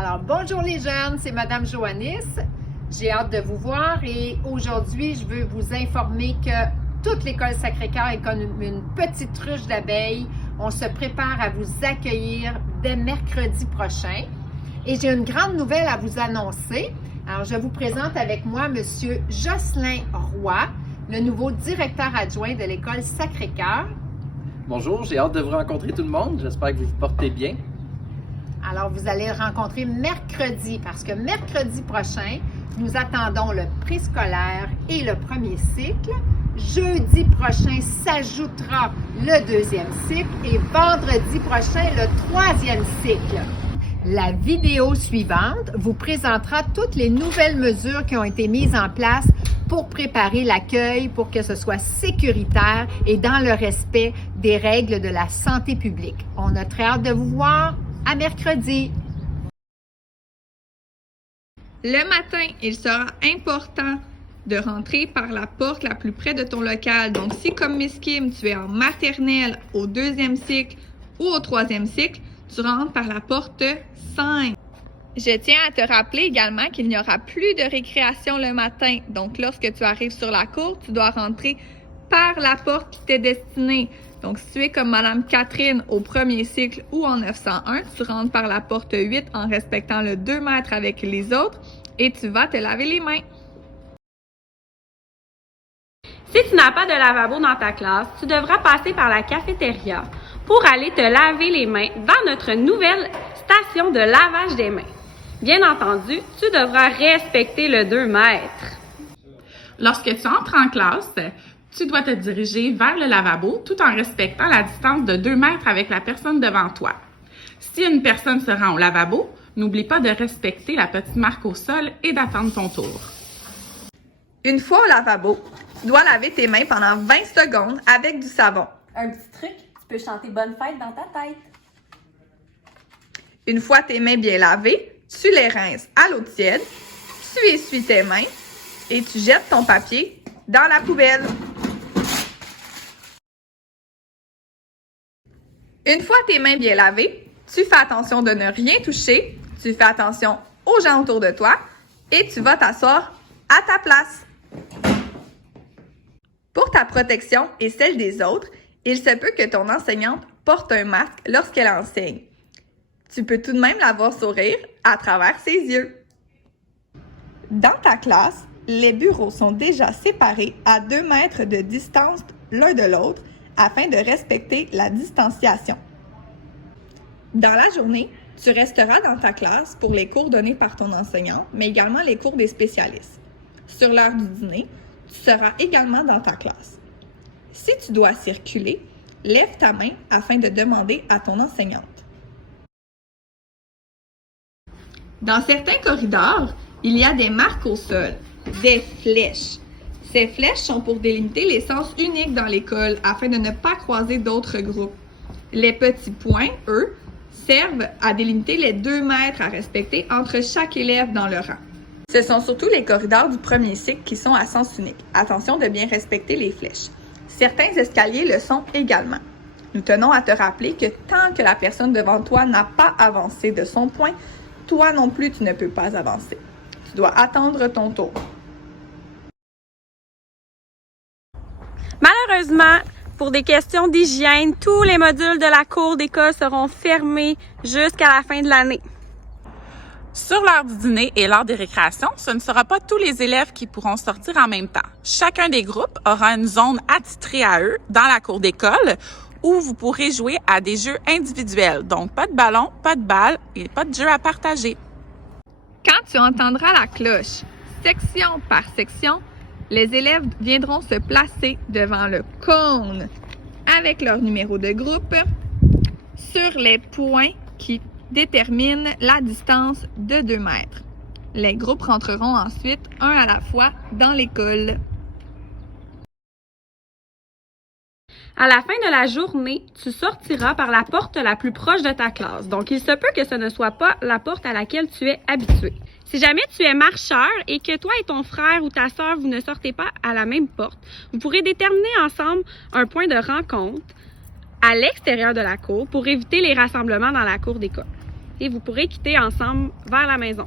Alors, bonjour les jeunes, c'est Madame Joannis. J'ai hâte de vous voir et aujourd'hui, je veux vous informer que toute l'école Sacré-Cœur est comme une petite ruche d'abeilles. On se prépare à vous accueillir dès mercredi prochain. Et j'ai une grande nouvelle à vous annoncer. Alors, je vous présente avec moi M. Jocelyn Roy, le nouveau directeur adjoint de l'école Sacré-Cœur. Bonjour, j'ai hâte de vous rencontrer tout le monde. J'espère que vous vous portez bien. Alors, vous allez le rencontrer mercredi parce que mercredi prochain, nous attendons le préscolaire et le premier cycle. Jeudi prochain s'ajoutera le deuxième cycle et vendredi prochain, le troisième cycle. La vidéo suivante vous présentera toutes les nouvelles mesures qui ont été mises en place pour préparer l'accueil pour que ce soit sécuritaire et dans le respect des règles de la santé publique. On a très hâte de vous voir. À mercredi! Le matin, il sera important de rentrer par la porte la plus près de ton local. Donc, si comme Miss Kim, tu es en maternelle au deuxième cycle ou au troisième cycle, tu rentres par la porte 5. Je tiens à te rappeler également qu'il n'y aura plus de récréation le matin. Donc, lorsque tu arrives sur la cour, tu dois rentrer par la porte qui t'est destinée. Donc, si tu es comme Madame Catherine au premier cycle ou en 901, tu rentres par la porte 8 en respectant le 2 mètres avec les autres et tu vas te laver les mains. Si tu n'as pas de lavabo dans ta classe, tu devras passer par la cafétéria pour aller te laver les mains dans notre nouvelle station de lavage des mains. Bien entendu, tu devras respecter le 2 mètres. Lorsque tu entres en classe, tu dois te diriger vers le lavabo tout en respectant la distance de 2 mètres avec la personne devant toi. Si une personne se rend au lavabo, n'oublie pas de respecter la petite marque au sol et d'attendre ton tour. Une fois au lavabo, tu dois laver tes mains pendant 20 secondes avec du savon. Un petit truc, tu peux chanter Bonne fête dans ta tête. Une fois tes mains bien lavées, tu les rinces à l'eau tiède, tu essuies tes mains et tu jettes ton papier dans la poubelle. Une fois tes mains bien lavées, tu fais attention de ne rien toucher, tu fais attention aux gens autour de toi et tu vas t'asseoir à ta place. Pour ta protection et celle des autres, il se peut que ton enseignante porte un masque lorsqu'elle enseigne. Tu peux tout de même la voir sourire à travers ses yeux. Dans ta classe, les bureaux sont déjà séparés à 2 mètres de distance l'un de l'autre afin de respecter la distanciation. Dans la journée, tu resteras dans ta classe pour les cours donnés par ton enseignant, mais également les cours des spécialistes. Sur l'heure du dîner, tu seras également dans ta classe. Si tu dois circuler, lève ta main afin de demander à ton enseignante. Dans certains corridors, il y a des marques au sol, des flèches. Ces flèches sont pour délimiter les sens uniques dans l'école afin de ne pas croiser d'autres groupes. Les petits points, eux, servent à délimiter les 2 mètres à respecter entre chaque élève dans le rang. Ce sont surtout les corridors du premier cycle qui sont à sens unique. Attention de bien respecter les flèches. Certains escaliers le sont également. Nous tenons à te rappeler que tant que la personne devant toi n'a pas avancé de son point, toi non plus tu ne peux pas avancer. Tu dois attendre ton tour. Malheureusement, pour des questions d'hygiène, tous les modules de la cour d'école seront fermés jusqu'à la fin de l'année. Sur l'heure du dîner et lors des récréations, ce ne sera pas tous les élèves qui pourront sortir en même temps. Chacun des groupes aura une zone attitrée à eux dans la cour d'école où vous pourrez jouer à des jeux individuels. Donc, pas de ballon, pas de balle et pas de jeux à partager. Quand tu entendras la cloche, section par section, les élèves viendront se placer devant le cône avec leur numéro de groupe sur les points qui déterminent la distance de 2 mètres. Les groupes rentreront ensuite un à la fois dans l'école. À la fin de la journée, tu sortiras par la porte la plus proche de ta classe. Donc, il se peut que ce ne soit pas la porte à laquelle tu es habitué. Si jamais tu es marcheur et que toi et ton frère ou ta sœur, vous ne sortez pas à la même porte, vous pourrez déterminer ensemble un point de rencontre à l'extérieur de la cour pour éviter les rassemblements dans la cour d'école. et vous pourrez quitter ensemble vers la maison.